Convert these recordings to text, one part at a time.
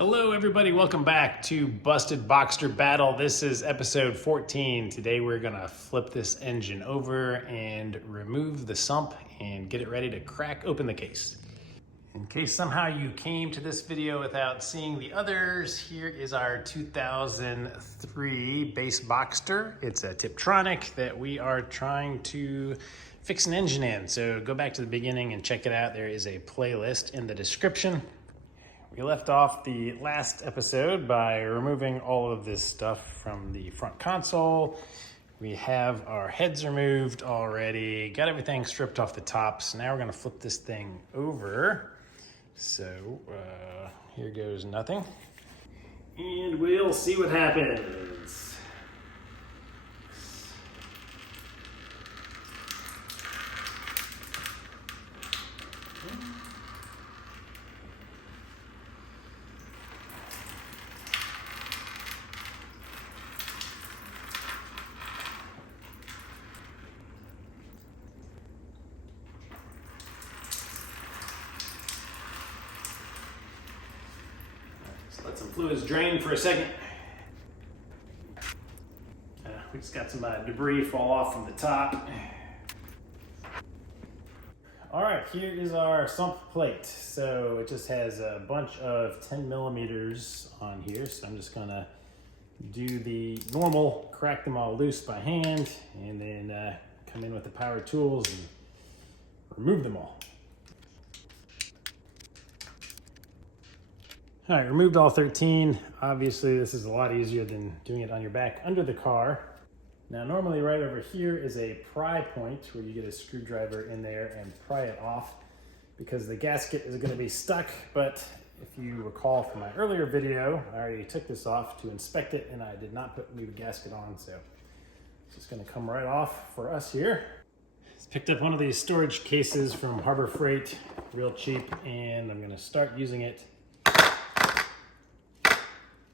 Hello everybody, welcome back to Busted Boxster Battle. This is episode 14. Today we're gonna flip this engine over and remove the sump and get it ready to crack open the case. In case somehow you came to this video without seeing the others, here is our 2003 base Boxster. It's a Tiptronic that we are trying to fix an engine in. So go back to the beginning and check it out. There is a playlist in the description. We left off the last episode by removing all of this stuff from the front console. We have our heads removed already, got everything stripped off the top. So now we're gonna flip this thing over. So here goes nothing. And we'll see what happens. Let some fluids drain for a second. We just got some debris fall off from the top. All right, here is our sump plate. So it just has a bunch of 10 millimeters on here. So I'm just gonna do the normal, crack them all loose by hand, and then come in with the power tools and remove them all. All right, removed all 13. Obviously, this is a lot easier than doing it on your back under the car. Now, normally right over here is a pry point where you get a screwdriver in there and pry it off because the gasket is gonna be stuck. But if you recall from my earlier video, I already took this off to inspect it and I did not put the new gasket on. So it's just gonna come right off for us here. Just picked up one of these storage cases from Harbor Freight, real cheap, and I'm gonna start using it.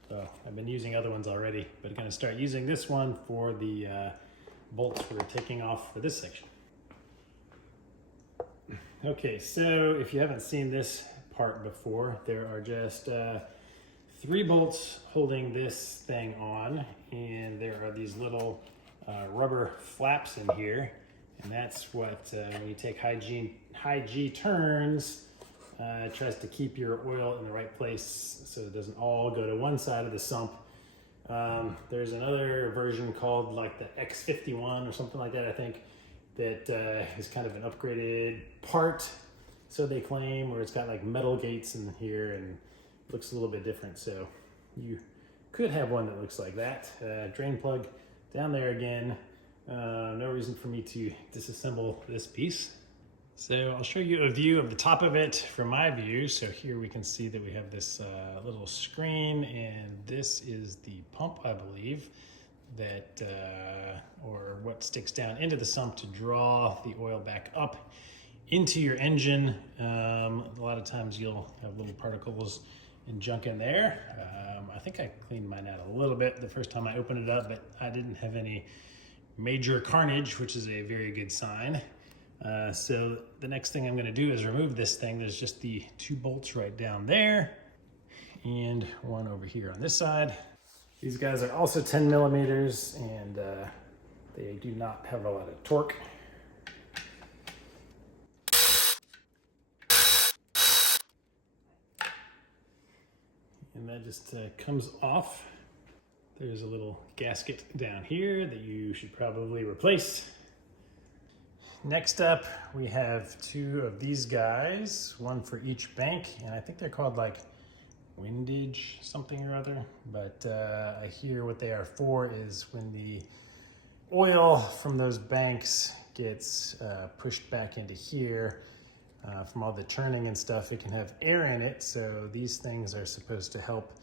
So I've been using other ones already, but I'm gonna start using this one for the bolts we're taking off for this section. Okay, so if you haven't seen this part before, there are just 3 bolts holding this thing on, and there are these little rubber flaps in here, and that's what, when you take high G turns, it tries to keep your oil in the right place so it doesn't all go to one side of the sump. There's another version called like the X51 or something like that, I think, that is kind of an upgraded part, so they claim, where it's got like metal gates in here and looks a little bit different. So you could have one that looks like that. Drain plug down there again. No reason for me to disassemble this piece. So I'll show you a view of the top of it from my view. So here we can see that we have this little screen, and this is the pump, I believe, that, or what sticks down into the sump to draw the oil back up into your engine. A lot of times you'll have little particles and junk in there. I think I cleaned mine out a little bit the first time I opened it up, but I didn't have any major carnage, which is a very good sign. So the next thing I'm going to do is remove this thing. There's just the 2 bolts right down there and one over here on this side. These guys are also 10 millimeters, and they do not have a lot of torque. And that just comes off. There's a little gasket down here that you should probably replace. Next up, we have 2 of these guys, one for each bank, and I think they're called like windage something or other, but I hear what they are for is when the oil from those banks gets pushed back into here from all the churning and stuff, it can have air in it, so these things are supposed to help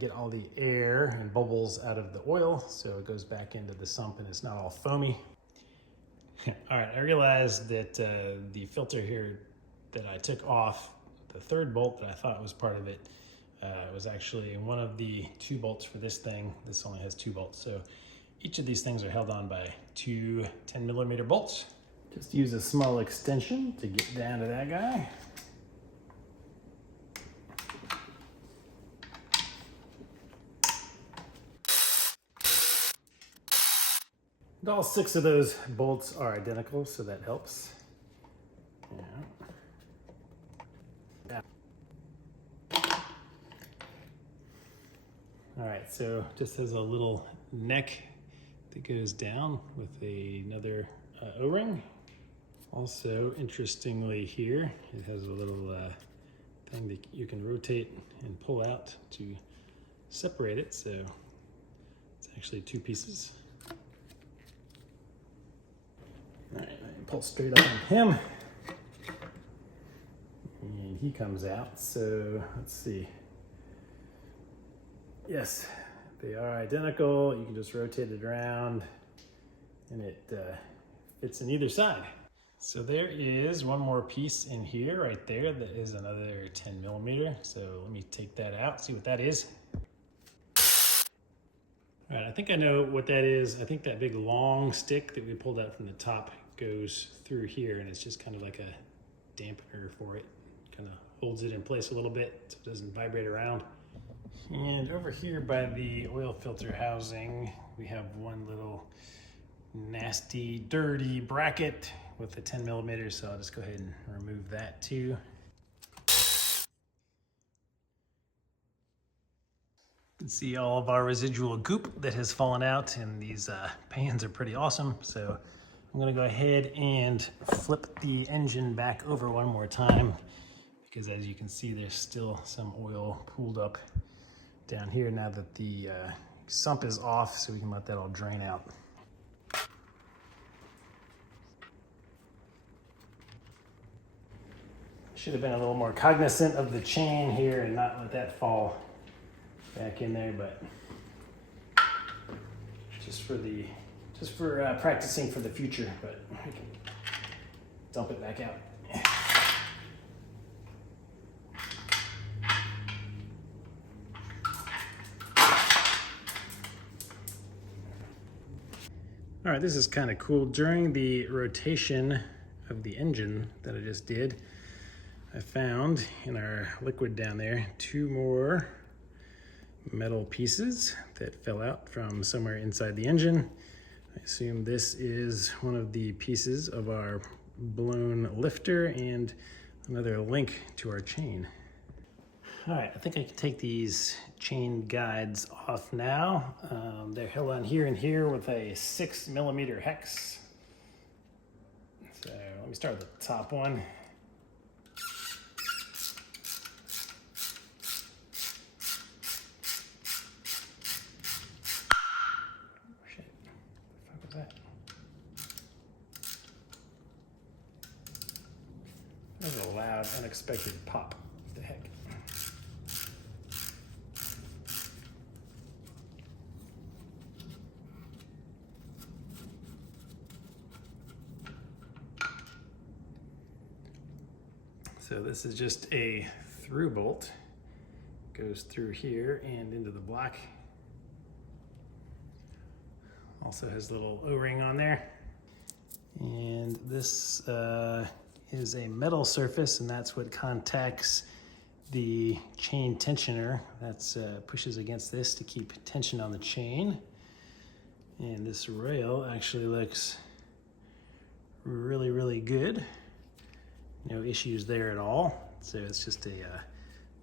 get all the air and bubbles out of the oil so it goes back into the sump and it's not all foamy. All right, I realized that the filter here that I took off, the 3rd bolt that I thought was part of it, was actually one of the 2 bolts for this thing. This only has 2 bolts. So each of these things are held on by 2 10 millimeter bolts. Just use a small extension to get down to that guy. And all 6 of those bolts are identical, so that helps. Yeah. All right, so just has a little neck that goes down with another O-ring. Also, interestingly here, it has a little thing that you can rotate and pull out to separate it, so it's actually 2 pieces. All right, I pull straight up on him, and he comes out. So let's see. Yes, they are identical. You can just rotate it around, and it fits in either side. So there is one more piece in here, right there. That is another 10 millimeter. So let me take that out, see what that is. All right, I think I know what that is. I think that big long stick that we pulled out from the top goes through here, and it's just kind of like a dampener for it. Kind of holds it in place a little bit so it doesn't vibrate around. And over here by the oil filter housing, we have one little nasty, dirty bracket with the 10 millimeters, so I'll just go ahead and remove that too. You can see all of our residual goop that has fallen out, and these pans are pretty awesome. So I'm gonna go ahead and flip the engine back over one more time, because as you can see, there's still some oil pooled up down here now that the sump is off, so we can let that all drain out. Should have been a little more cognizant of the chain here and not let that fall back in there, but just for practicing for the future, but I can dump it back out. All right, this is kind of cool. During the rotation of the engine that I just did, I found in our liquid down there 2 more metal pieces that fell out from somewhere inside the engine. I assume this is one of the pieces of our blown lifter and another link to our chain. All right, I think I can take these chain guides off now. They're held on here and here with a 6 millimeter hex. So let me start with the top one. That was a loud, unexpected pop. What the heck? So this is just a through bolt. Goes through here and into the block. Also has a little O-ring on there. And this is a metal surface, and that's what contacts the chain tensioner. That's pushes against this to keep tension on the chain. And this rail actually looks really, really good. No issues there at all. So it's just a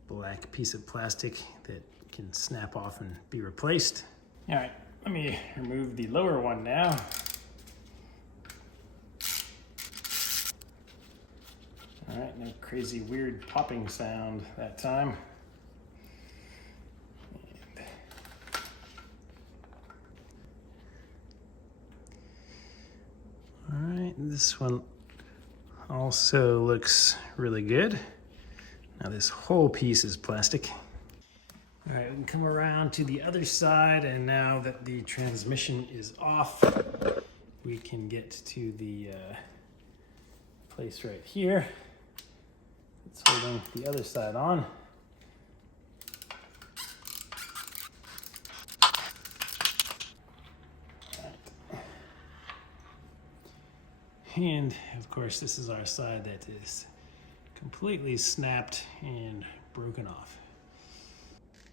black piece of plastic that can snap off and be replaced. All right, let me remove the lower one now. All right, no crazy weird popping sound that time. All right, this one also looks really good. Now this whole piece is plastic. All right, we can come around to the other side, and now that the transmission is off, we can get to the place right here. It's holding the other side on. And of course, this is our side that is completely snapped and broken off.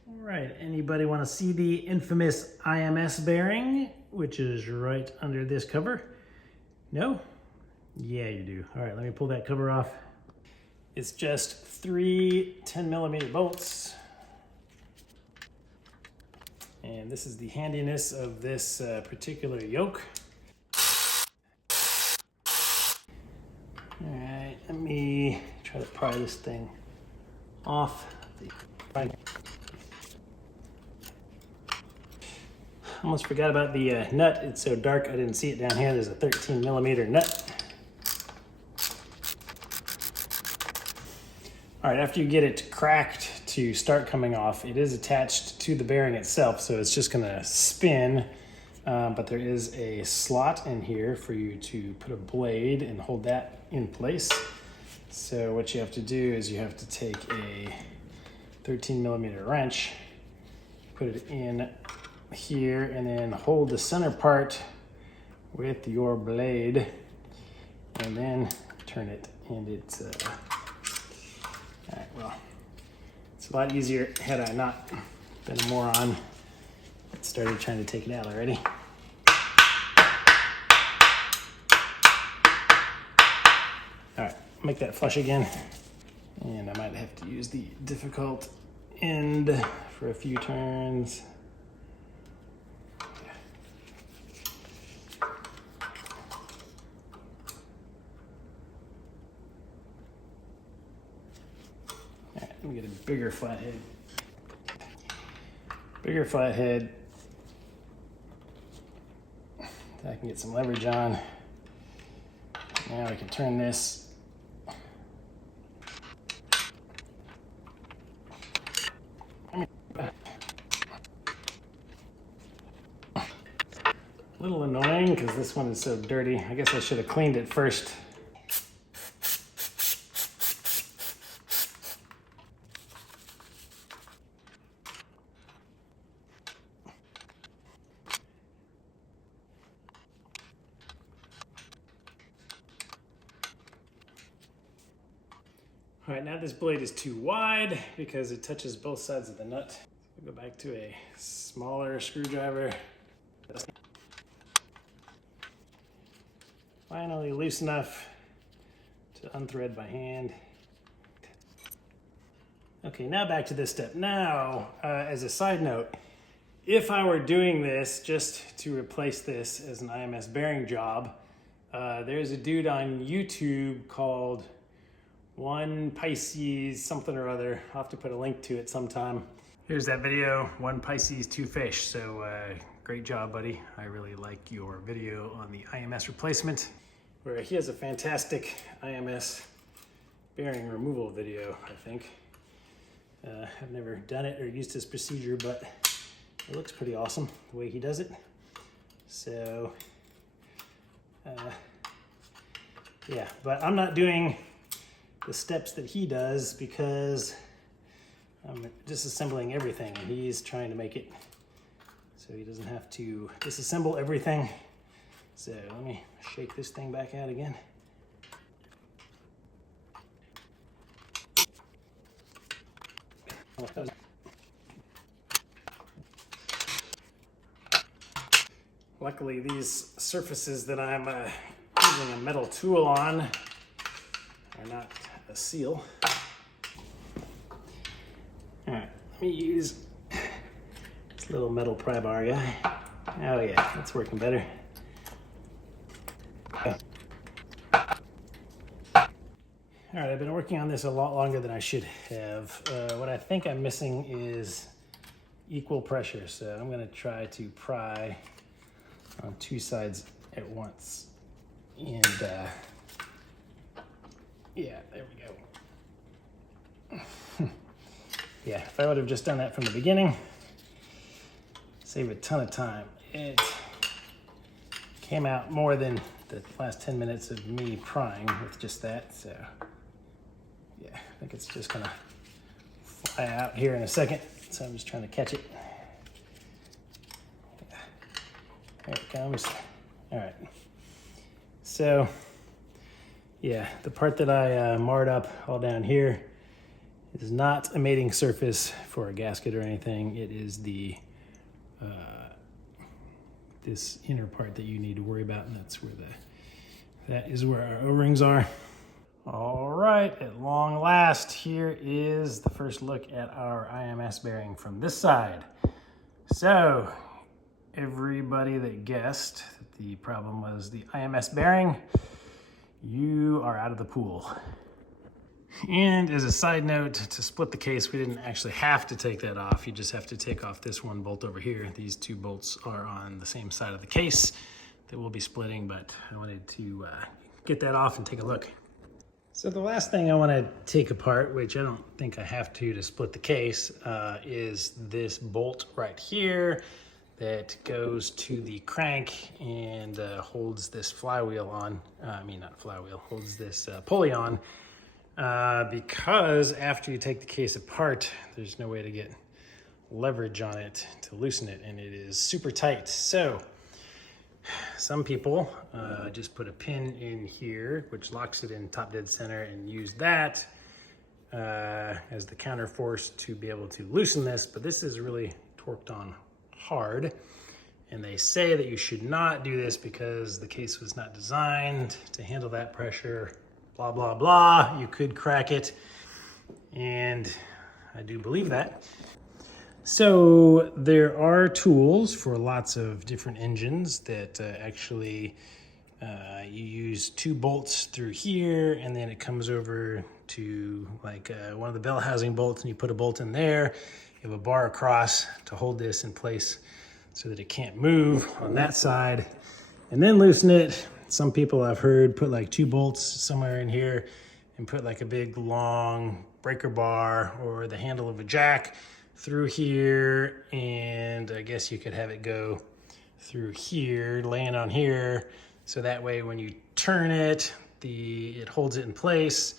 All right, anybody want to see the infamous IMS bearing, which is right under this cover? No? Yeah, you do. All right, let me pull that cover off. It's just 3 10mm bolts. And this is the handiness of this particular yoke. All right, let me try to pry this thing off. Almost forgot about the nut. It's so dark I didn't see it down here. There's a 13mm nut. All right, after you get it cracked to start coming off, it is attached to the bearing itself, so it's just gonna spin, but there is a slot in here for you to put a blade and hold that in place. So what you have to do is you have to take a 13mm wrench, put it in here, and then hold the center part with your blade, and then turn it, and it's all right, well, it's a lot easier had I not been a moron that started trying to take it out already. All right, make that flush again, and I might have to use the difficult end for a few turns. Let me get a bigger flathead. Bigger flathead that I can get some leverage on. Now I can turn this. A little annoying because this one is so dirty. I guess I should have cleaned it first. All right, now this blade is too wide because it touches both sides of the nut. We'll go back to a smaller screwdriver. Finally loose enough to unthread by hand. Okay, now back to this step. Now, as a side note, if I were doing this just to replace this as an IMS bearing job, there's a dude on YouTube called One Pisces something or other. I'll have to put a link to it sometime. Here's that video, One Pisces, Two Fish. So great job, buddy. I really like your video on the IMS replacement, where he has a fantastic IMS bearing removal video, I think. I've never done it or used his procedure, but it looks pretty awesome the way he does it. So, yeah, but I'm not doing the steps that he does because I'm disassembling everything, and he's trying to make it so he doesn't have to disassemble everything. So let me shake this thing back out again. Luckily, these surfaces that I'm using a metal tool on are not a seal. All right, let me use this little metal pry bar guy. Oh yeah, that's working better. All right, I've been working on this a lot longer than I should have. What I think I'm missing is equal pressure. So I'm gonna try to pry on two sides at once. And yeah, there we go. Yeah, if I would have just done that from the beginning, save a ton of time. It came out more than the last 10 minutes of me prying with just that, so yeah, I think it's just gonna fly out here in a second, so I'm just trying to catch it. Yeah. There it comes. All right, so yeah, the part that I marred up all down here It is not a mating surface for a gasket or anything. It is this inner part that you need to worry about, and that is where our O-rings are. All right, at long last, here is the first look at our IMS bearing from this side. So, everybody that guessed that the problem was the IMS bearing, you are out of the pool. And as a side note, to split the case, we didn't actually have to take that off. You just have to take off this one bolt over here. These two bolts are on the same side of the case that we'll be splitting, but I wanted to get that off and take a look. So the last thing I want to take apart, which I don't think I have to split the case, is this bolt right here that goes to the crank and holds this flywheel on. Holds this pulley on. Because after you take the case apart, there's no way to get leverage on it to loosen it, and it is super tight. So some people just put a pin in here, which locks it in top dead center, and use that as the counter force to be able to loosen this. But this is really torqued on hard, and they say that you should not do this because the case was not designed to handle that pressure. Blah, blah, blah. You could crack it, and I do believe that. So there are tools for lots of different engines that actually you use 2 bolts through here, and then it comes over to like one of the bell housing bolts, and you put a bolt in there. You have a bar across to hold this in place so that it can't move on that side, and then loosen it. Some people I've heard put like 2 bolts somewhere in here and put like a big long breaker bar or the handle of a jack through here, and I guess you could have it go through here, laying on here, so that way when you turn it, it holds it in place.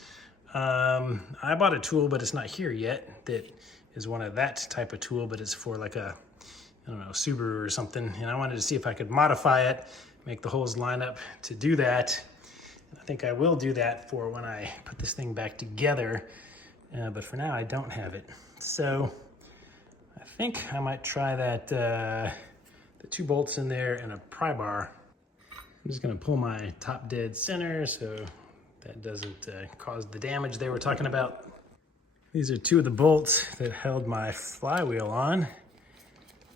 I bought a tool, but it's not here yet, that is one of that type of tool, but it's for like a, I don't know, Subaru or something, and I wanted to see if I could modify it, make the holes line up to do that. I think I will do that for when I put this thing back together, but for now I don't have it. So I think I might try that, the 2 bolts in there and a pry bar. I'm just gonna pull my top dead center so that doesn't cause the damage they were talking about. These are 2 of the bolts that held my flywheel on.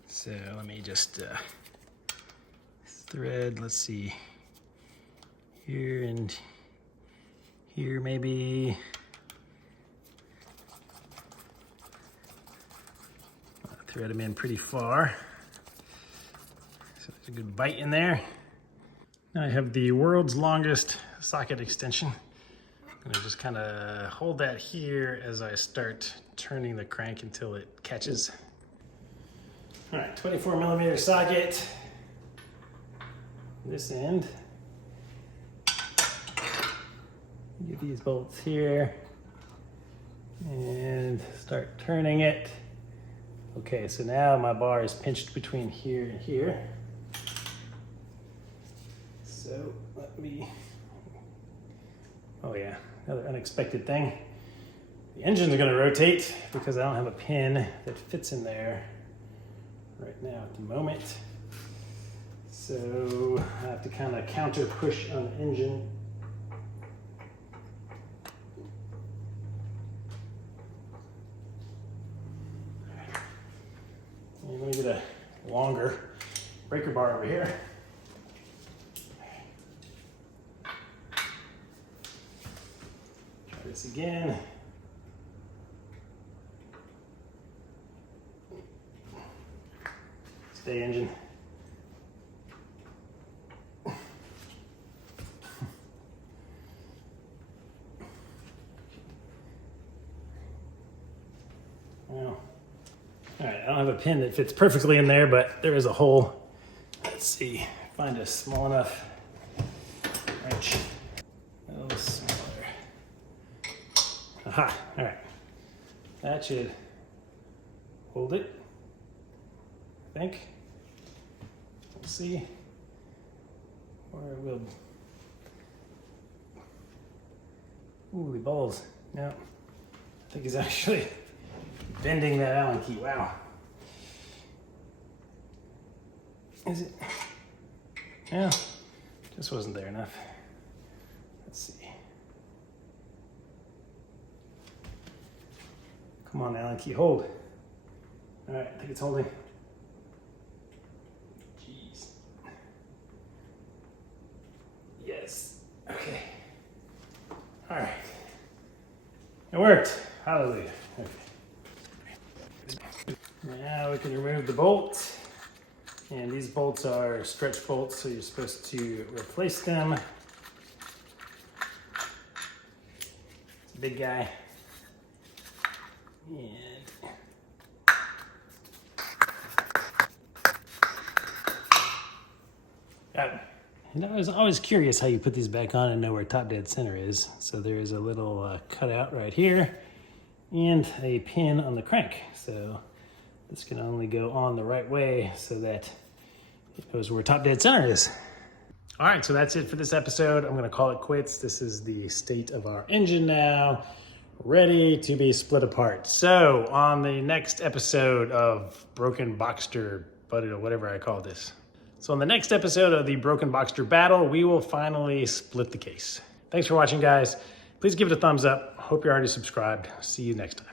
So let me just thread, let's see, here and here maybe. Thread them in pretty far. So there's a good bite in there. Now I have the world's longest socket extension. I'm gonna just kind of hold that here as I start turning the crank until it catches. All right, 24mm socket. This end. Get these bolts here and start turning it. Okay, so now my bar is pinched between here and here. So let me, oh yeah, another unexpected thing. The engine's gonna rotate because I don't have a pin that fits in there right now at the moment. So I have to kind of counter push on the engine. And let me get a longer breaker bar over here. Try this again. Stay, engine. Well, all right, I don't have a pin that fits perfectly in there, but there is a hole. Let's see, find a small enough wrench. A little smaller. Aha, all right. That should hold it, I think. We'll see. Or it will. Holy balls. No, think he's actually bending that Allen key. Wow. Is it? Yeah, just wasn't there enough. Let's see. Come on, Allen key, hold. All right, I think it's holding. Jeez. Yes. Okay. All right. It worked. Hallelujah. Okay. Now we can remove the bolt. And these bolts are stretch bolts, so you're supposed to replace them. It's a big guy. And got it. And I was always curious how you put these back on and know where top dead center is. So there is a little cutout right here and a pin on the crank. So this can only go on the right way so that it knows where top dead center is. All right, so that's it for this episode. I'm gonna call it quits. This is the state of our engine now, ready to be split apart. So on the next episode of Broken Boxster, whatever I call this. So on the next episode of the Broken Boxster battle, we will finally split the case. Thanks for watching, guys. Please give it a thumbs up. Hope you're already subscribed. See you next time.